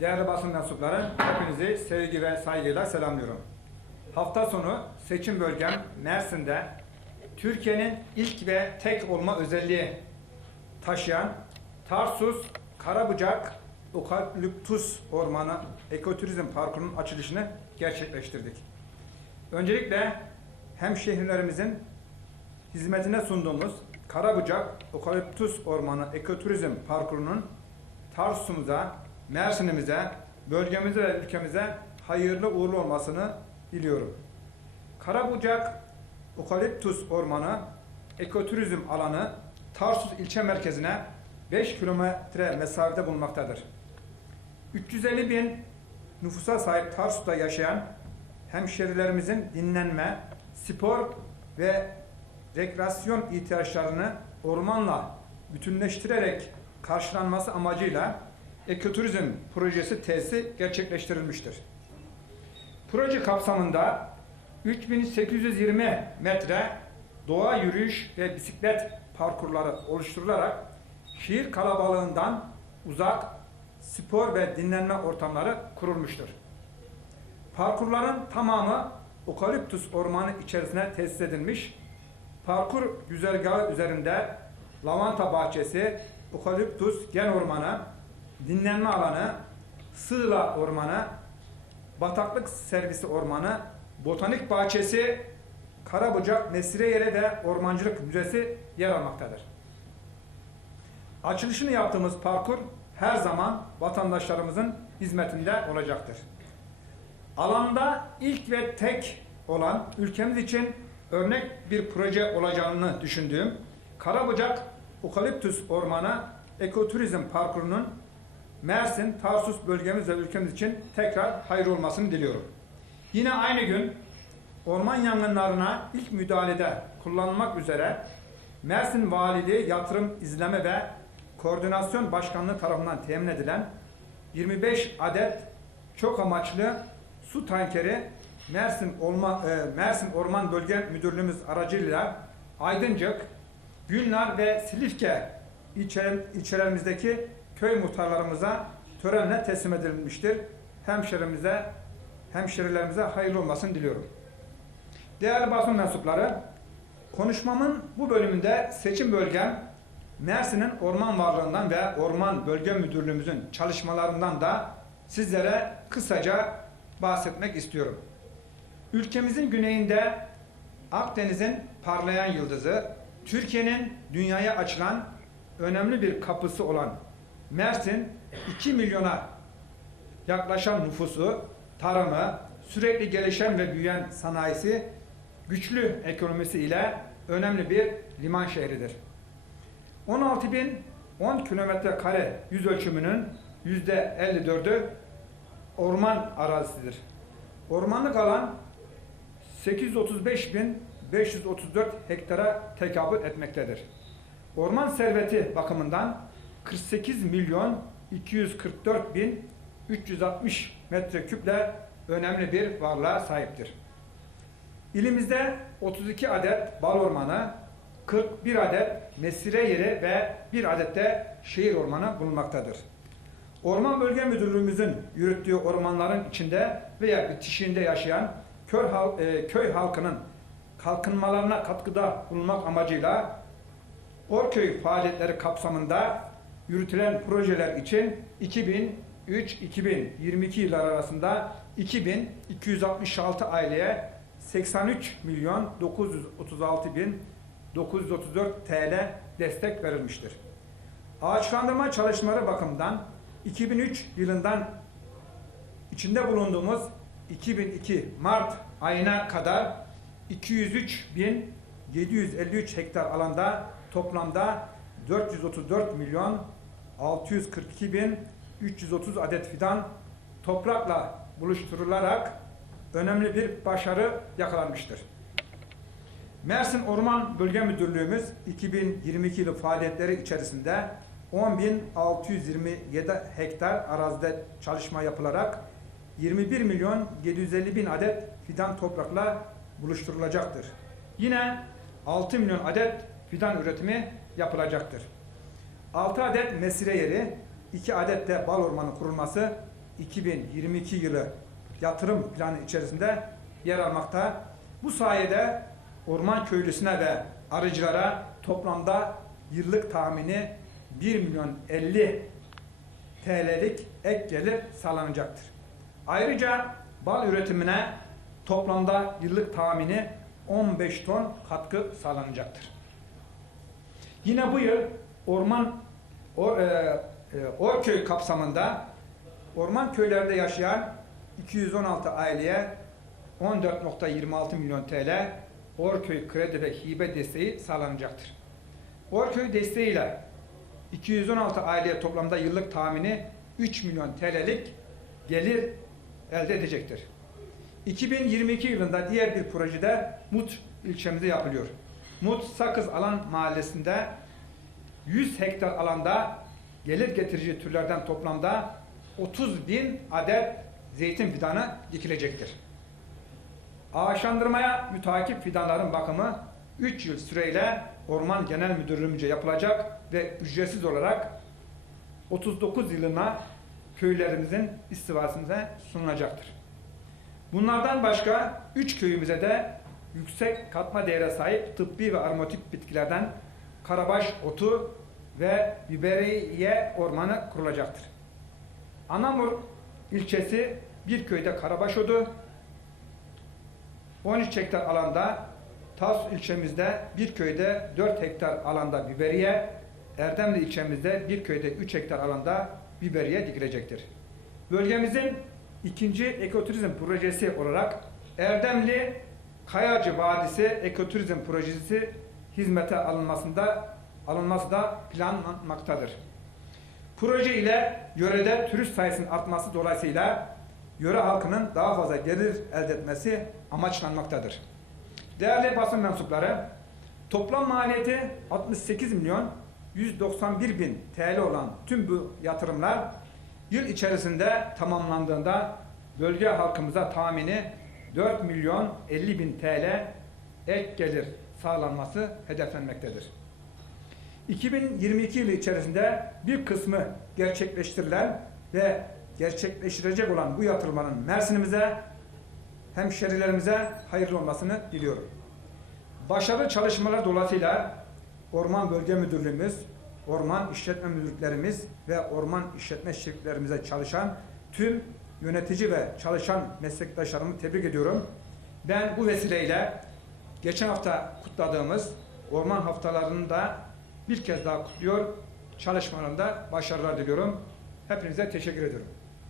Değerli basın mensupları, hepinizi sevgi ve saygıyla selamlıyorum. Hafta sonu seçim bölgem Mersin'de Türkiye'nin ilk ve tek olma özelliği taşıyan Tarsus Karabucak Okaliptus Ormanı Ekoturizm Parkı'nın açılışını gerçekleştirdik. Öncelikle hemşehrilerimizin hizmetine sunduğumuz Karabucak Okaliptus Ormanı Ekoturizm Parkuru'nun Tarsus'umuza, Mersin'imize, bölgemize ve ülkemize hayırlı uğurlu olmasını diliyorum. Karabucak Okaliptus Ormanı Ekoturizm alanı Tarsus ilçe merkezine 5 kilometre mesafede bulunmaktadır. 350 bin nüfusa sahip Tarsus'ta yaşayan hemşerilerimizin dinlenme, spor ve rekreasyon ihtiyaçlarını ormanla bütünleştirerek karşılanması amacıyla ekoturizm projesi tesisi gerçekleştirilmiştir. Proje kapsamında 3820 metre doğa yürüyüş ve bisiklet parkurları oluşturularak şehir kalabalığından uzak spor ve dinlenme ortamları kurulmuştur. Parkurların tamamı okaliptus ormanı içerisine tesis edilmiş. Parkur güzergahı üzerinde lavanta bahçesi, okaliptus gen ormanı, dinlenme alanı, sığla ormanı, bataklık servisi ormanı, botanik bahçesi, Karabucak Mesire Yeri ve Ormancılık Müzesi yer almaktadır. Açılışını yaptığımız parkur her zaman vatandaşlarımızın hizmetinde olacaktır. Alanda ilk ve tek olan ülkemiz için örnek bir proje olacağını düşündüğüm Karabucak Okaliptüs Ormanı Ekoturizm Parkuru'nun Mersin, Tarsus bölgemiz ve ülkemiz için tekrar hayır olmasını diliyorum. Yine aynı gün orman yangınlarına ilk müdahalede kullanılmak üzere Mersin Valiliği Yatırım İzleme ve Koordinasyon Başkanlığı tarafından temin edilen 25 adet çok amaçlı su tankeri Mersin, Olma, e, Mersin Orman Bölge Müdürlüğümüz aracılığıyla Aydıncık, Gülnar ve Silifke ilçe, ilçelerimizdeki köy muhtarlarımıza törenle teslim edilmiştir. Hemşerimize, hemşerilerimize hayırlı olmasını diliyorum. Değerli basın mensupları, konuşmamın bu bölümünde seçim bölgem Mersin'in orman varlığından ve Orman Bölge Müdürlüğümüzün çalışmalarından da sizlere kısaca bahsetmek istiyorum. Ülkemizin güneyinde Akdeniz'in parlayan yıldızı, Türkiye'nin dünyaya açılan önemli bir kapısı olan Mersin 2 milyona yaklaşan nüfusu, tarımı, sürekli gelişen ve büyüyen sanayisi, güçlü ekonomisi ile önemli bir liman şehridir. 16 bin 10 kilometre kare yüz ölçümünün yüzde 54'ü orman arazisidir. Ormanlık alan 835 bin 534 hektara tekabül etmektedir. Orman serveti bakımından 48 milyon 244 bin 360 metreküple önemli bir varlığa sahiptir. İlimizde 32 adet bal ormanı, 41 adet mesire yeri ve 1 adet de şehir ormanı bulunmaktadır. Orman Bölge Müdürlüğümüzün yürüttüğü ormanların içinde veya bitişiğinde yaşayan köy, hal- e, köy halkının kalkınmalarına katkıda bulunmak amacıyla Orköy faaliyetleri kapsamında yürütülen projeler için 2003-2022 yıllar arasında 2266 aileye 83 milyon 936 bin 934 TL destek verilmiştir. Ağaçlandırma çalışmaları bakımından 2003 yılından içinde bulunduğumuz 2002 Mart ayına kadar 203.753 hektar alanda toplamda 434 milyon 642 bin 330 adet fidan toprakla buluşturularak önemli bir başarı yakalanmıştır. Mersin Orman Bölge Müdürlüğümüz 2022 yılı faaliyetleri içerisinde 10.627 hektar arazide çalışma yapılarak 21 milyon 750 bin adet fidan toprakla buluşturulacaktır. Yine 6 milyon adet fidan üretimi yapılacaktır. 6 adet mesire yeri, 2 adet de bal ormanı kurulması 2022 yılı yatırım planı içerisinde yer almakta. Bu sayede orman köylüsüne ve arıcılara toplamda yıllık tahmini 1 milyon 50 TL'lik ek gelir sağlanacaktır. Ayrıca bal üretimine toplamda yıllık tahmini 15 ton katkı sağlanacaktır. Yine bu yıl orman or, e, e, Orköy kapsamında orman köylerinde yaşayan 216 aileye 14.26 milyon TL Orköy kredi ve hibe desteği sağlanacaktır. Orköy desteğiyle 216 aileye toplamda yıllık tahmini 3 milyon TL'lik gelir elde edecektir. 2022 yılında diğer bir projede Mut ilçemizde yapılıyor. Mut Sakız Alan Mahallesi'nde 100 hektar alanda gelir getirici türlerden toplamda 30 bin adet zeytin fidanı dikilecektir. Ağaçlandırmaya mütakip fidanların bakımı 3 yıl süreyle Orman Genel Müdürlüğümüzce yapılacak ve ücretsiz olarak 39 yılına köylerimizin istivasında sunulacaktır. Bunlardan başka 3 köyümüze de yüksek katma değere sahip tıbbi ve aromatik bitkilerden karabaş otu ve biberiye ormanı kurulacaktır. Anamur ilçesi bir köyde karabaş odu, 13 hektar alanda Tas ilçemizde bir köyde 4 hektar alanda biberiye, Erdemli ilçemizde bir köyde 3 hektar alanda biberiye dikilecektir. Bölgemizin ikinci ekoturizm projesi olarak Erdemli Kayacı Vadisi Ekoturizm Projesi hizmete alınmasında alınması da planlanmaktadır. Proje ile yörede turist sayısının artması dolayısıyla yöre halkının daha fazla gelir elde etmesi amaçlanmaktadır. Değerli basın mensupları, toplam maliyeti 68 milyon 191 bin TL olan tüm bu yatırımlar yıl içerisinde tamamlandığında bölge halkımıza tahmini 4 milyon 50 bin TL ek gelir sağlanması hedeflenmektedir. 2022 yılı içerisinde bir kısmı gerçekleştirilen ve gerçekleştirecek olan bu yatırımların Mersin'imize, hemşerilerimize hayırlı olmasını diliyorum. Başarılı çalışmalar dolayısıyla Orman Bölge Müdürlüğümüz, Orman İşletme Müdürlüklerimiz ve Orman İşletme Şirketlerimize çalışan tüm yönetici ve çalışan meslektaşlarımı tebrik ediyorum. Ben bu vesileyle geçen hafta kutladığımız orman haftalarını da bir kez daha kutluyor. Çalışmalarında başarılar diliyorum. Hepinize teşekkür ediyorum.